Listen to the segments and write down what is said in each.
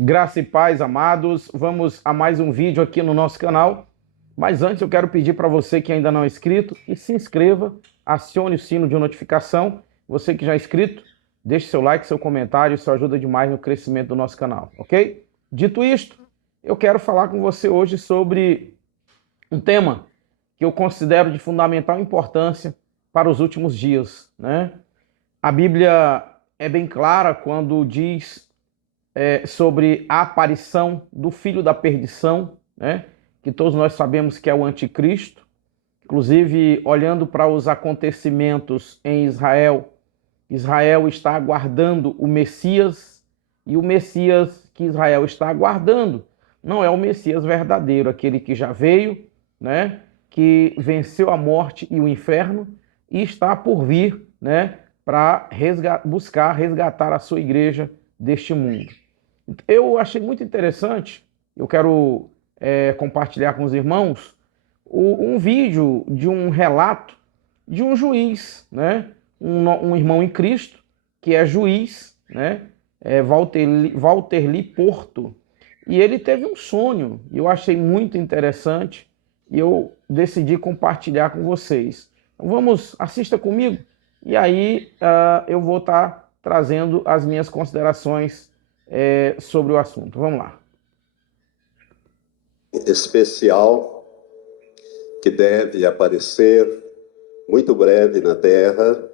Graça e paz, amados. Vamos a mais um vídeo aqui no nosso canal. Mas antes eu quero pedir para você que ainda não é inscrito, que se inscreva, acione o sino de notificação. Você que já é inscrito, deixe seu like, seu comentário, isso ajuda demais no crescimento do nosso canal, ok? Dito isto, eu quero falar com você hoje sobre um tema que eu considero de fundamental importância para os últimos dias, né? A Bíblia é bem clara quando diz sobre a aparição do filho da perdição, né? Que todos nós sabemos que é o anticristo. Inclusive, olhando para os acontecimentos em Israel, Israel está aguardando o Messias, e o Messias que Israel está aguardando não é o Messias verdadeiro, aquele que já veio, né? Que venceu a morte e o inferno e está por vir, né? Para buscar resgatar a sua igreja deste mundo. Eu achei muito interessante, eu quero compartilhar com os irmãos um vídeo de um relato de um juiz, né? Um irmão em Cristo, que é juiz, né? Walter Lee Porto. E ele teve um sonho, e eu achei muito interessante, e eu decidi compartilhar com vocês. Então, assista comigo, e aí eu vou estar trazendo as minhas considerações sobre o assunto. Vamos lá. Especial que deve aparecer muito breve na Terra.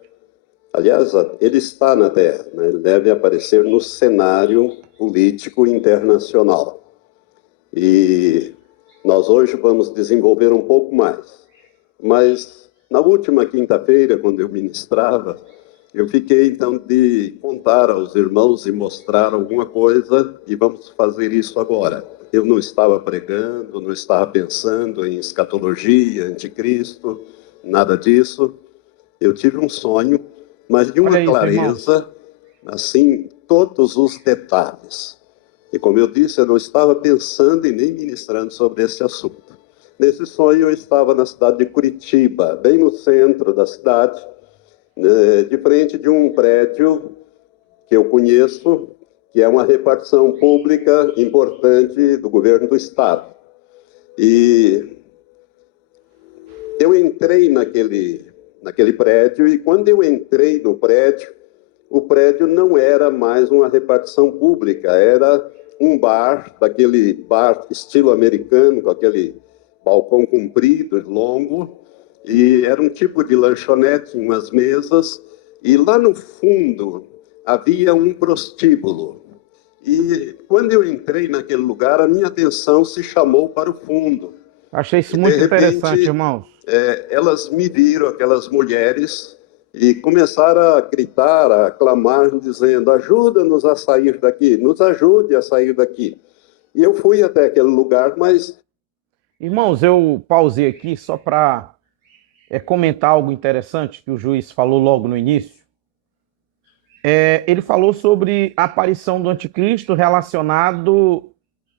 Aliás, ele está na Terra, né? Ele deve aparecer no cenário político internacional. E nós hoje vamos desenvolver um pouco mais. Mas na última quinta-feira, quando eu ministrava, eu fiquei então de contar aos irmãos e mostrar alguma coisa, e vamos fazer isso agora. Eu não estava pregando, não estava pensando em escatologia, anticristo, nada disso. Eu tive um sonho, mas de uma clareza, assim, todos os detalhes. E como eu disse, eu não estava pensando e nem ministrando sobre esse assunto. Nesse sonho eu estava na cidade de Curitiba, bem no centro da cidade, de frente de um prédio que eu conheço, que é uma repartição pública importante do governo do estado. E eu entrei naquele prédio, e quando eu entrei no prédio, o prédio não era mais uma repartição pública, era um bar, daquele bar estilo americano, com aquele balcão comprido, longo, e era um tipo de lanchonete, umas mesas, e lá no fundo havia um prostíbulo. E quando eu entrei naquele lugar, a minha atenção se chamou para o fundo. Achei isso muito interessante, irmãos. Elas me viram, aquelas mulheres, e começaram a gritar, a clamar, dizendo: ajuda-nos a sair daqui, nos ajude a sair daqui. E eu fui até aquele lugar, mas... Irmãos, eu pausei aqui só para comentar algo interessante que o juiz falou logo no início. Ele falou sobre a aparição do anticristo relacionado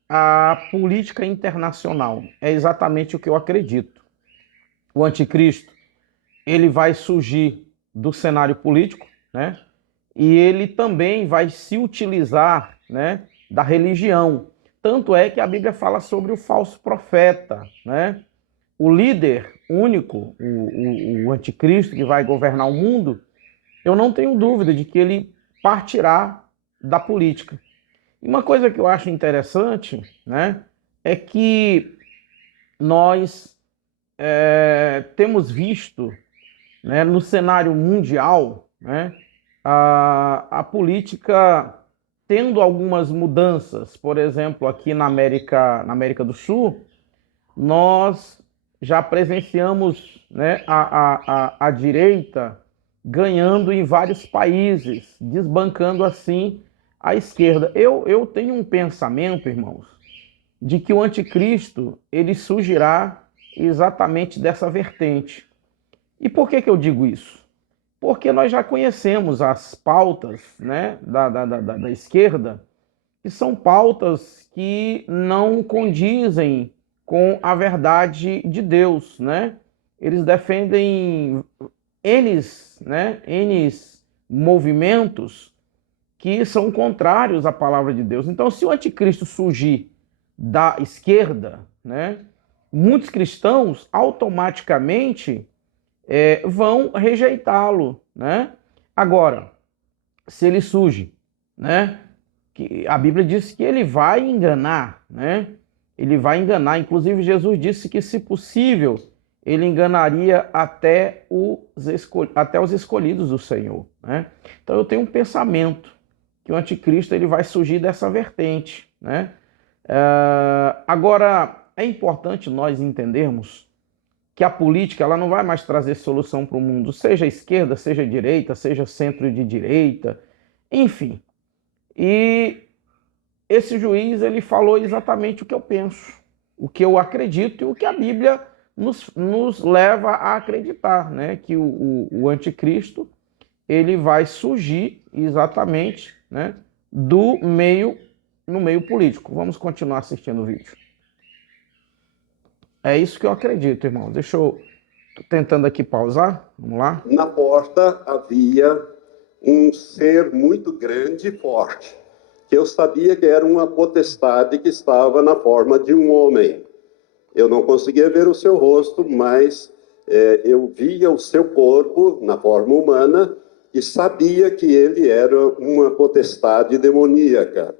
à política internacional. É exatamente o que eu acredito. O anticristo, ele vai surgir do cenário político, né? E ele também vai se utilizar, né, da religião. Tanto é que a Bíblia fala sobre o falso profeta, né? O líder único, o anticristo que vai governar o mundo, eu não tenho dúvida de que ele partirá da política. E uma coisa que eu acho interessante, né, é que nós temos visto, né, no cenário mundial, né, a política tendo algumas mudanças. Por exemplo, aqui na América do Sul, nós já presenciamos, né, a direita ganhando em vários países, desbancando assim a esquerda. Eu tenho um pensamento, irmãos, de que o anticristo ele surgirá exatamente dessa vertente. E por que eu digo isso? Porque nós já conhecemos as pautas, né, da esquerda, que são pautas que não condizem com a verdade de Deus, né? Eles defendem N movimentos que são contrários à palavra de Deus. Então, se o anticristo surgir da esquerda, né, muitos cristãos automaticamente vão rejeitá-lo, né? Agora, se ele surge, né, que a Bíblia diz que ele vai enganar, né? Ele vai enganar. Inclusive, Jesus disse que, se possível, ele enganaria até os escolhidos do Senhor, né? Então, eu tenho um pensamento que o anticristo ele vai surgir dessa vertente, né? Agora, é importante nós entendermos que a política ela não vai mais trazer solução para o mundo, seja esquerda, seja direita, seja centro de direita, enfim. E esse juiz ele falou exatamente o que eu penso, o que eu acredito e o que a Bíblia nos leva a acreditar, né? Que o anticristo ele vai surgir exatamente, né, no meio político. Vamos continuar assistindo o vídeo. É isso que eu acredito, irmão. Tô tentando aqui pausar. Vamos lá. Na porta havia um ser muito grande e forte, que eu sabia que era uma potestade que estava na forma de um homem. Eu não conseguia ver o seu rosto, mas eu via o seu corpo na forma humana e sabia que ele era uma potestade demoníaca.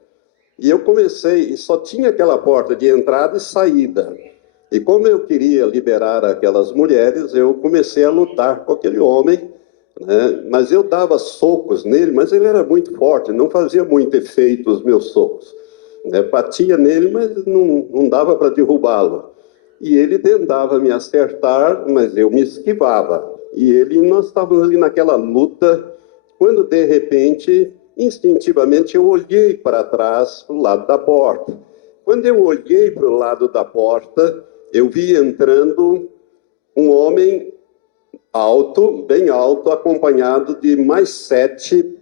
E eu comecei, e só tinha aquela porta de entrada e saída. E como eu queria liberar aquelas mulheres, eu comecei a lutar com aquele homem, né? Mas eu dava socos nele, mas ele era muito forte, não fazia muito efeito os meus socos. Batia nele, mas não dava para derrubá-lo. E ele tentava me acertar, mas eu me esquivava. E nós estávamos ali naquela luta, quando de repente, instintivamente, eu olhei para trás, para o lado da porta. Quando eu olhei para o lado da porta, eu vi entrando um homem alto, bem alto, acompanhado de mais 7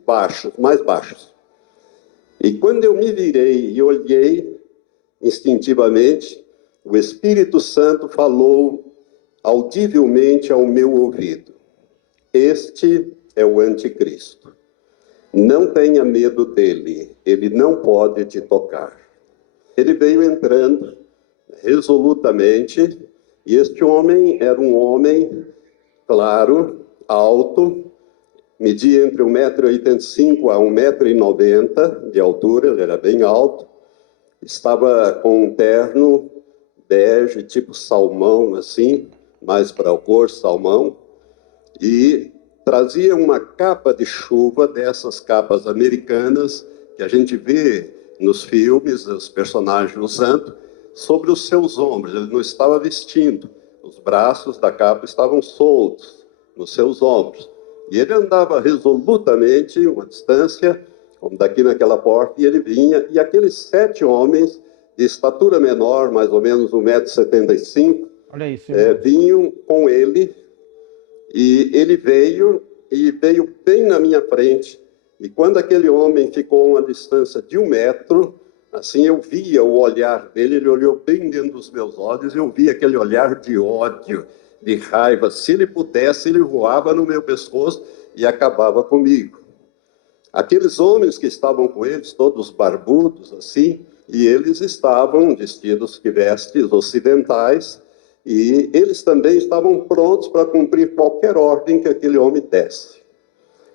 mais baixos. E quando eu me virei e olhei, instintivamente, o Espírito Santo falou audivelmente ao meu ouvido: este é o anticristo. Não tenha medo dele, ele não pode te tocar. Ele veio entrando resolutamente, e este homem era um homem, claro, alto, media entre 1,85 m a 1,90 m de altura, ele era bem alto, estava com um terno bege, tipo salmão, assim, mais para a cor salmão, e trazia uma capa de chuva, dessas capas americanas, que a gente vê nos filmes, os personagens usando, sobre os seus ombros. Ele não estava vestindo, os braços da capa estavam soltos nos seus ombros. E ele andava resolutamente uma distância, como daqui naquela porta, e ele vinha, e aqueles 7 homens, de estatura menor, mais ou menos 1,75 m, olha isso, vinham com ele, e ele veio bem na minha frente, e quando aquele homem ficou a uma distância de 1 metro, assim, eu via o olhar dele, ele olhou bem dentro dos meus olhos, eu via aquele olhar de ódio, de raiva. Se ele pudesse, ele voava no meu pescoço e acabava comigo. Aqueles homens que estavam com eles, todos barbudos, assim, e eles estavam vestidos de vestes ocidentais, e eles também estavam prontos para cumprir qualquer ordem que aquele homem desse.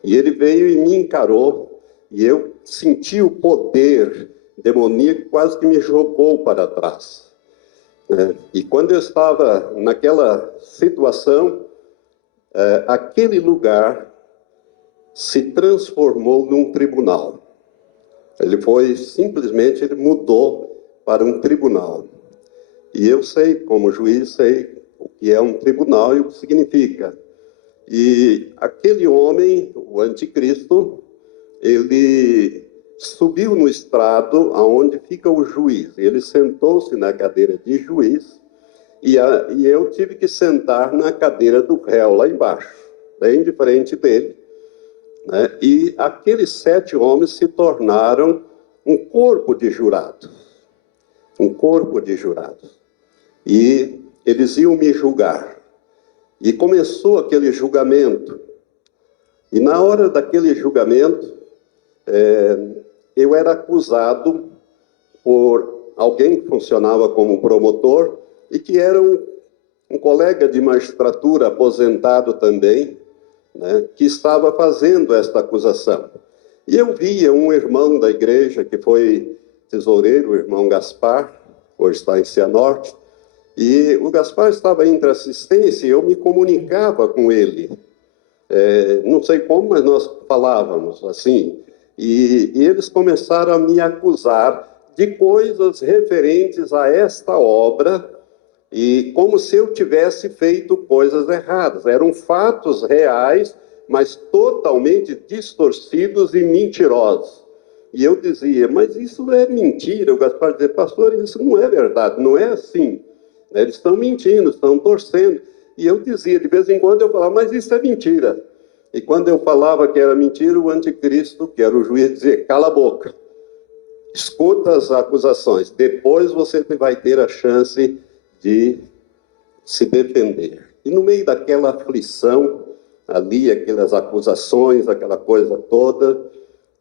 E ele veio e me encarou, e eu senti o poder demoníaco, quase que me jogou para trás. E quando eu estava naquela situação, aquele lugar se transformou num tribunal. Ele mudou para um tribunal. E eu sei, como juiz, sei o que é um tribunal e o que significa. E aquele homem, o anticristo, ele subiu no estrado aonde fica o juiz. Ele sentou-se na cadeira de juiz e eu tive que sentar na cadeira do réu, lá embaixo, bem de frente dele. Né? E aqueles 7 homens se tornaram um corpo de jurados. Um corpo de jurados. E eles iam me julgar. E começou aquele julgamento. E na hora daquele julgamento, eu era acusado por alguém que funcionava como promotor e que era um colega de magistratura aposentado também, né, que estava fazendo esta acusação. E eu via um irmão da igreja, que foi tesoureiro, o irmão Gaspar, hoje está em Cianorte, e o Gaspar estava entre assistência e eu me comunicava com ele. Não sei como, mas nós falávamos assim. E eles começaram a me acusar de coisas referentes a esta obra, e como se eu tivesse feito coisas erradas. Eram fatos reais, mas totalmente distorcidos e mentirosos. E eu dizia, mas isso é mentira. O Gaspar dizia, pastor, isso não é verdade, não é assim. Eles estão mentindo, estão torcendo. E eu dizia, de vez em quando eu falava, mas isso é mentira. E quando eu falava que era mentira, o anticristo, que era o juiz, dizia, cala a boca. Escuta as acusações, depois você vai ter a chance de se defender. E no meio daquela aflição, ali, aquelas acusações, aquela coisa toda,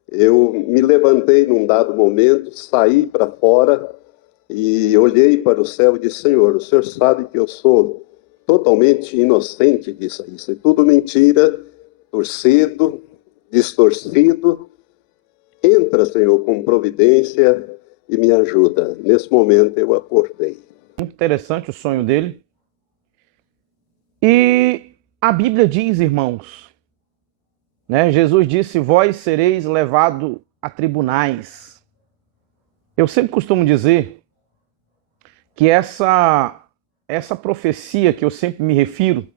eu me levantei num dado momento, saí para fora e olhei para o céu e disse, Senhor, o Senhor sabe que eu sou totalmente inocente disso aí. Isso é tudo mentira, torcido, distorcido. Entra, Senhor, com providência e me ajuda. Nesse momento eu acordei. Muito interessante o sonho dele. E a Bíblia diz, irmãos, né? Jesus disse, vós sereis levado a tribunais. Eu sempre costumo dizer que essa profecia que eu sempre me refiro,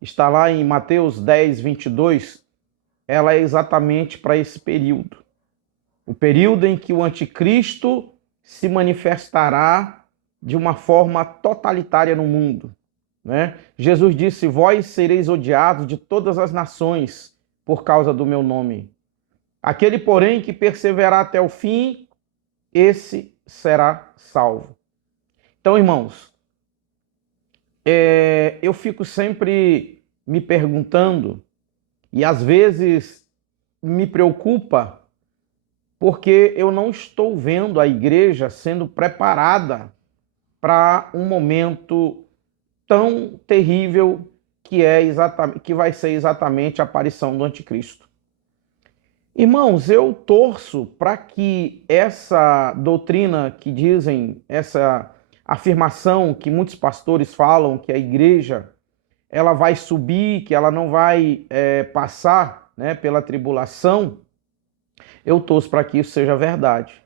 está lá em Mateus 10, 22, ela é exatamente para esse período. O período em que o anticristo se manifestará de uma forma totalitária no mundo, né? Jesus disse, vós sereis odiados de todas as nações por causa do meu nome. Aquele, porém, que perseverar até o fim, esse será salvo. Então, irmãos, eu fico sempre me perguntando, e às vezes me preocupa, porque eu não estou vendo a igreja sendo preparada para um momento tão terrível que vai ser exatamente a aparição do anticristo. Irmãos, eu torço para que essa doutrina que dizem, essa afirmação que muitos pastores falam, que a igreja ela vai subir, que ela não vai passar, né, pela tribulação, eu torço para que isso seja verdade.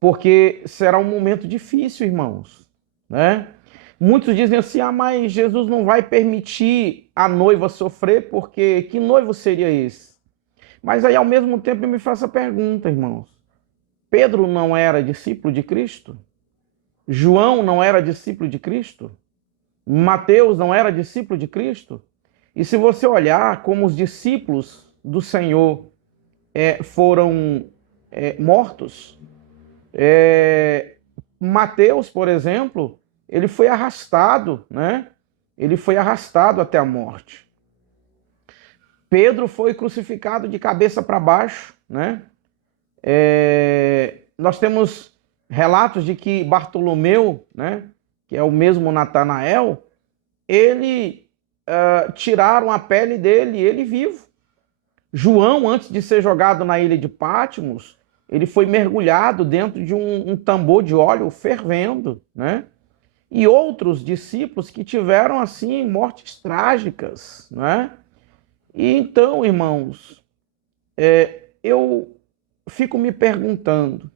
Porque será um momento difícil, irmãos, né? Muitos dizem assim, mas Jesus não vai permitir a noiva sofrer, porque que noivo seria esse? Mas aí, ao mesmo tempo, eu me faço a pergunta, irmãos. Pedro não era discípulo de Cristo? João não era discípulo de Cristo? Mateus não era discípulo de Cristo? E se você olhar como os discípulos do Senhor foram mortos, Mateus, por exemplo, ele foi arrastado, né? Ele foi arrastado até a morte. Pedro foi crucificado de cabeça para baixo, né? Nós temos relatos de que Bartolomeu, né, que é o mesmo Natanael, tiraram a pele dele, ele vivo. João, antes de ser jogado na ilha de Patmos, ele foi mergulhado dentro de um tambor de óleo fervendo, né? E outros discípulos que tiveram, assim, mortes trágicas, né? E então, irmãos, eu fico me perguntando,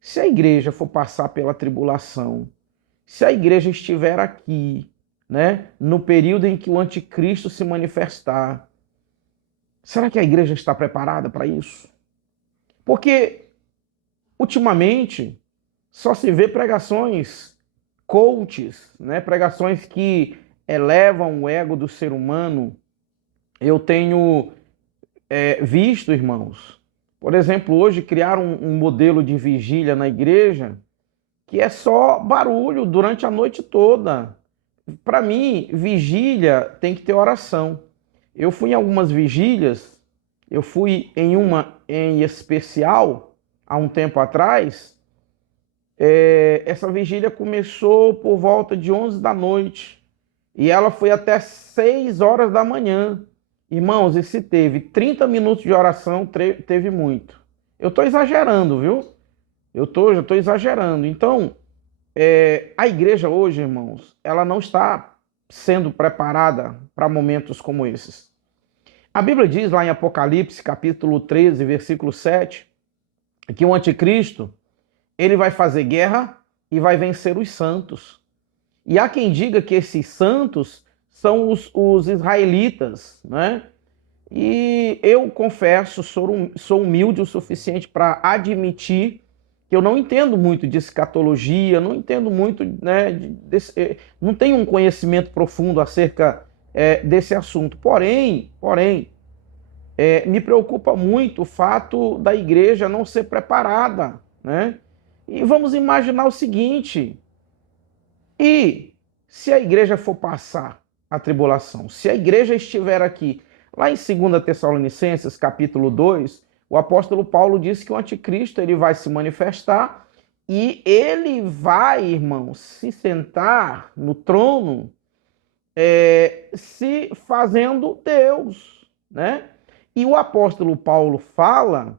se a igreja for passar pela tribulação, se a igreja estiver aqui, né, no período em que o anticristo se manifestar, será que a igreja está preparada para isso? Porque, ultimamente, só se vê pregações coaches, né, pregações que elevam o ego do ser humano. Eu tenho visto, irmãos, por exemplo, hoje criaram um modelo de vigília na igreja que é só barulho durante a noite toda. Para mim, vigília tem que ter oração. Eu fui em algumas vigílias Eu fui em uma em especial, há um tempo atrás. Essa vigília começou por volta de 11 da noite e ela foi até 6 horas da manhã. Irmãos, e se teve 30 minutos de oração, teve muito. Eu estou exagerando, viu? Já estou exagerando. Então, a igreja hoje, irmãos, ela não está sendo preparada para momentos como esses. A Bíblia diz lá em Apocalipse, capítulo 13, versículo 7, que o anticristo, ele vai fazer guerra e vai vencer os santos. E há quem diga que esses santos são os israelitas, né? E eu confesso, sou humilde o suficiente para admitir que eu não entendo muito de escatologia, não entendo muito, né, não tenho um conhecimento profundo acerca desse assunto. Porém, me preocupa muito o fato da igreja não ser preparada, né? E vamos imaginar o seguinte: e se a igreja for passar a tribulação, se a igreja estiver aqui, lá em 2 Tessalonicenses, capítulo 2, o apóstolo Paulo diz que o anticristo ele vai se manifestar e ele vai, irmão, se sentar no trono, se fazendo Deus, né? E o apóstolo Paulo fala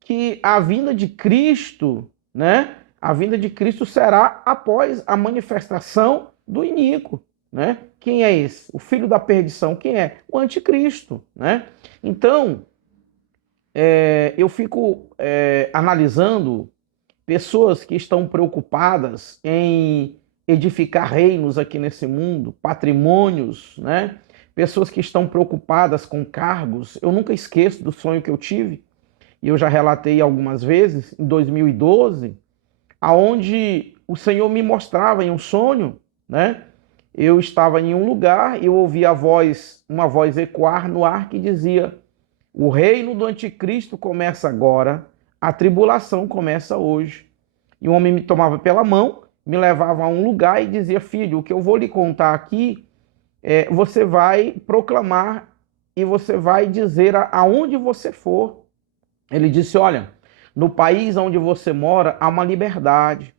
que a vinda de Cristo, né? A vinda de Cristo será após a manifestação do iníquo, né? Quem é esse? O filho da perdição. Quem é? O anticristo, né? Então, eu fico analisando pessoas que estão preocupadas em edificar reinos aqui nesse mundo, patrimônios, né? Pessoas que estão preocupadas com cargos. Eu nunca esqueço do sonho que eu tive, e eu já relatei algumas vezes, em 2012, aonde o Senhor me mostrava em um sonho, né? Eu estava em um lugar e eu ouvi uma voz ecoar no ar que dizia: o reino do anticristo começa agora, a tribulação começa hoje. E o homem me tomava pela mão, me levava a um lugar e dizia: filho, o que eu vou lhe contar aqui, você vai proclamar e você vai dizer aonde você for. Ele disse: olha, no país onde você mora há uma liberdade.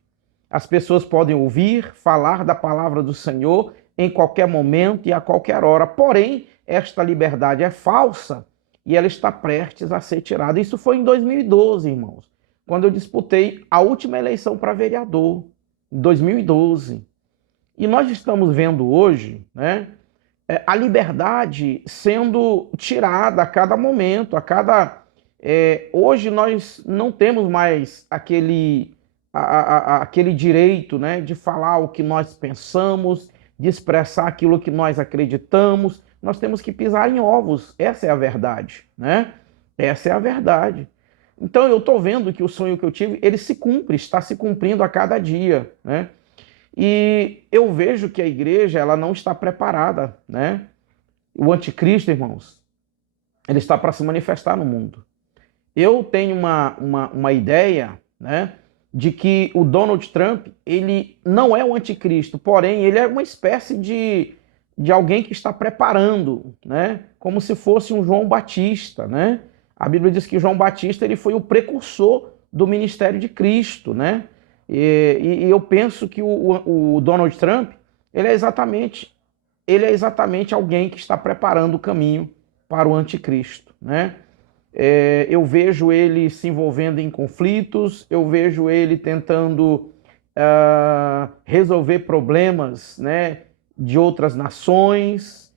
As pessoas podem ouvir, falar da palavra do Senhor em qualquer momento e a qualquer hora. Porém, esta liberdade é falsa e ela está prestes a ser tirada. Isso foi em 2012, irmãos, quando eu disputei a última eleição para vereador, em 2012. E nós estamos vendo hoje, né, a liberdade sendo tirada a cada momento, hoje nós não temos mais aquele direito, né, de falar o que nós pensamos, de expressar aquilo que nós acreditamos. Nós temos que pisar em ovos. Essa é a verdade, né? Essa é a verdade. Então eu estou vendo que o sonho que eu tive, ele se cumpre, está se cumprindo a cada dia, né? E eu vejo que a igreja, ela não está preparada, né? O anticristo, irmãos, ele está para se manifestar no mundo. Eu tenho uma ideia, né, de que o Donald Trump, ele não é o anticristo, porém ele é uma espécie de alguém que está preparando, né, como se fosse um João Batista, né? A Bíblia diz que João Batista ele foi o precursor do ministério de Cristo, né? E eu penso que o Donald Trump, ele é exatamente alguém que está preparando o caminho para o anticristo, né? Eu vejo ele se envolvendo em conflitos, eu vejo ele tentando resolver problemas, né, de outras nações.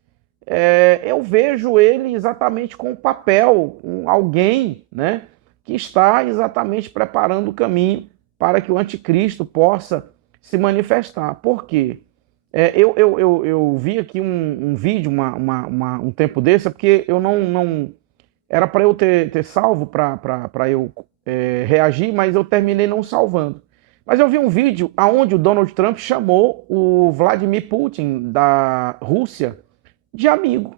Eu vejo ele exatamente com o papel, com alguém, né, que está exatamente preparando o caminho para que o anticristo possa se manifestar. Por quê? Eu vi aqui um vídeo um tempo desse, porque eu não era para eu ter salvo para eu reagir, mas eu terminei não salvando. Mas eu vi um vídeo onde o Donald Trump chamou o Vladimir Putin da Rússia de amigo.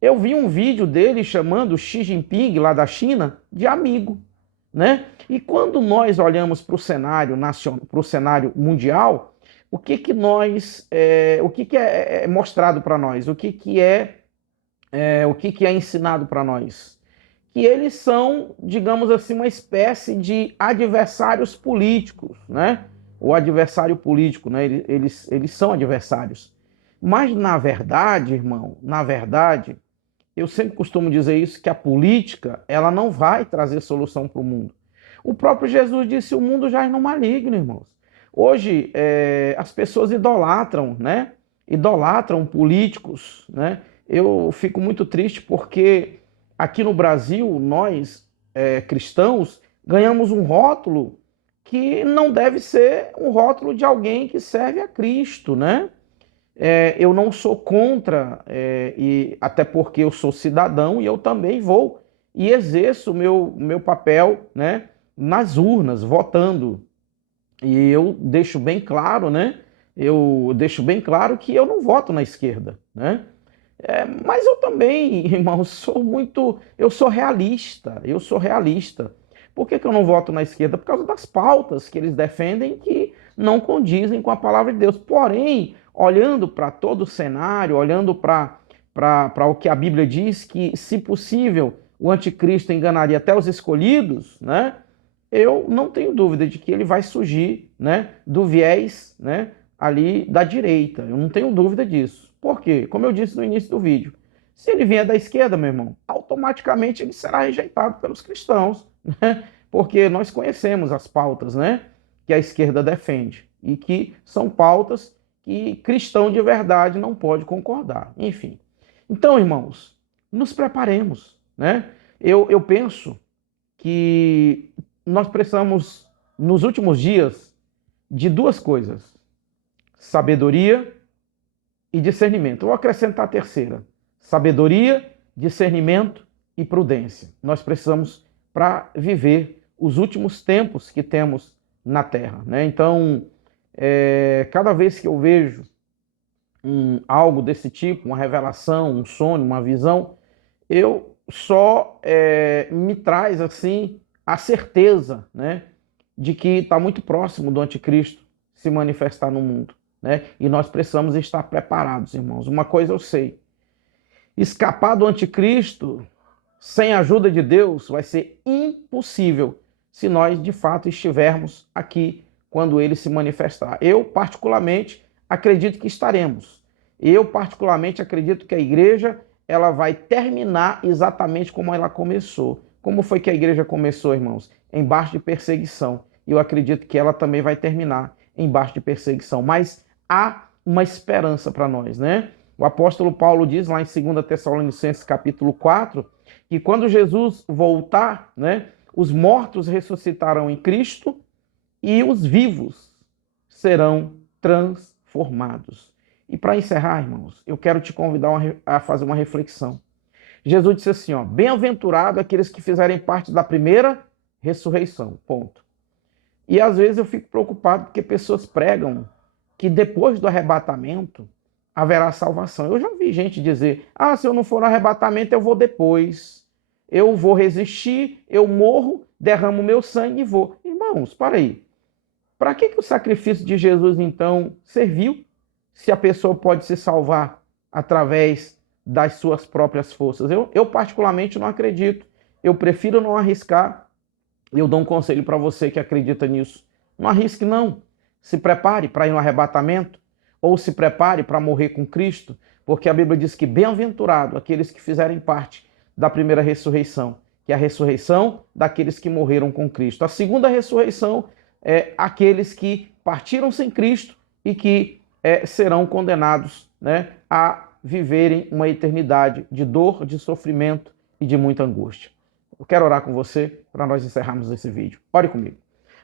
Eu vi um vídeo dele chamando o Xi Jinping lá da China de amigo, né? E quando nós olhamos para o cenário nacional, para o cenário mundial, o que é mostrado para nós? O que é ensinado para nós? que eles são, digamos assim, uma espécie de adversários políticos, né? O adversário político, né? Eles são adversários. Mas, na verdade, irmão, na verdade, eu sempre costumo dizer isso, que a política, ela não vai trazer solução para o mundo. O próprio Jesus disse, o mundo jaz no maligno, irmãos. Hoje, as pessoas idolatram, né? Idolatram políticos, né? Eu fico muito triste porque aqui no Brasil, nós, cristãos, ganhamos um rótulo que não deve ser um rótulo de alguém que serve a Cristo, né? Eu não sou contra, e até porque eu sou cidadão e eu também vou e exerço o meu papel, né, nas urnas, votando. E eu deixo bem claro, né? Eu deixo bem claro que eu não voto na esquerda, né? Mas eu também, irmão, eu sou realista, eu sou realista. Por que eu não voto na esquerda? Por causa das pautas que eles defendem que não condizem com a palavra de Deus. Porém, olhando para todo o cenário, olhando para o que a Bíblia diz, que, se possível, o anticristo enganaria até os escolhidos, né? Eu não tenho dúvida de que ele vai surgir, né, do viés, né, ali da direita. Eu não tenho dúvida disso. Por quê? Como eu disse no início do vídeo, se ele vier da esquerda, meu irmão, automaticamente ele será rejeitado pelos cristãos, né? Porque nós conhecemos as pautas, né, que a esquerda defende e que são pautas que cristão de verdade não pode concordar. Enfim. Então, irmãos, nos preparemos, né? Eu penso que nós precisamos, nos últimos dias, de duas coisas: sabedoria e discernimento. Eu vou acrescentar a terceira: sabedoria, discernimento e prudência. Nós precisamos para viver os últimos tempos que temos na Terra, né? Então, cada vez que eu vejo algo desse tipo, uma revelação, um sonho, uma visão, eu só me traz assim a certeza, né, de que está muito próximo do anticristo se manifestar no mundo, né? E nós precisamos estar preparados, irmãos. Uma coisa eu sei: escapar do anticristo sem a ajuda de Deus vai ser impossível se nós de fato estivermos aqui quando ele se manifestar. Eu particularmente acredito que estaremos. Eu particularmente acredito que a igreja ela vai terminar exatamente como ela começou. Como foi que a igreja começou, irmãos? Embaixo de perseguição. E eu acredito que ela também vai terminar embaixo de perseguição. Mas há uma esperança para nós, né? O apóstolo Paulo diz lá em 2 Tessalonicenses capítulo 4, que quando Jesus voltar, né, os mortos ressuscitarão em Cristo e os vivos serão transformados. E para encerrar, irmãos, eu quero te convidar a fazer uma reflexão. Jesus disse assim, ó: bem-aventurado aqueles que fizerem parte da primeira ressurreição. Ponto. E às vezes eu fico preocupado porque pessoas pregam que depois do arrebatamento haverá salvação. Eu já vi gente dizer: ah, se eu não for no arrebatamento, eu vou depois. Eu vou resistir, eu morro, derramo meu sangue e vou. Irmãos, para aí. Para que o sacrifício de Jesus, então, serviu, se a pessoa pode se salvar através das suas próprias forças? Eu particularmente não acredito. Eu prefiro não arriscar. Eu dou um conselho para você que acredita nisso: não arrisque não. Se prepare para ir no arrebatamento, ou se prepare para morrer com Cristo, porque a Bíblia diz que bem-aventurado aqueles que fizerem parte da primeira ressurreição, que é a ressurreição daqueles que morreram com Cristo. A segunda ressurreição é aqueles que partiram sem Cristo e que serão condenados, né, a viverem uma eternidade de dor, de sofrimento e de muita angústia. Eu quero orar com você para nós encerrarmos esse vídeo. Ore comigo.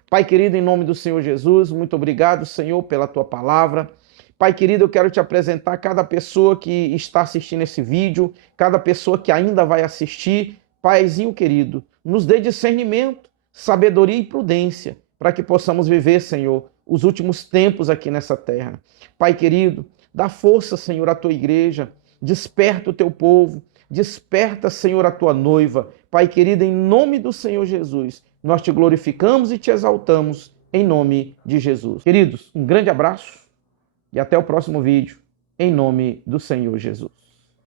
Pai querido, em nome do Senhor Jesus, muito obrigado, Senhor, pela tua palavra. Pai querido, eu quero te apresentar cada pessoa que está assistindo esse vídeo, cada pessoa que ainda vai assistir. Paizinho querido, nos dê discernimento, sabedoria e prudência, para que possamos viver, Senhor, os últimos tempos aqui nessa terra. Pai querido, dá força, Senhor, à tua igreja, desperta o teu povo, desperta, Senhor, a tua noiva. Pai querido, em nome do Senhor Jesus, nós te glorificamos e te exaltamos, em nome de Jesus. Queridos, um grande abraço e até o próximo vídeo, em nome do Senhor Jesus.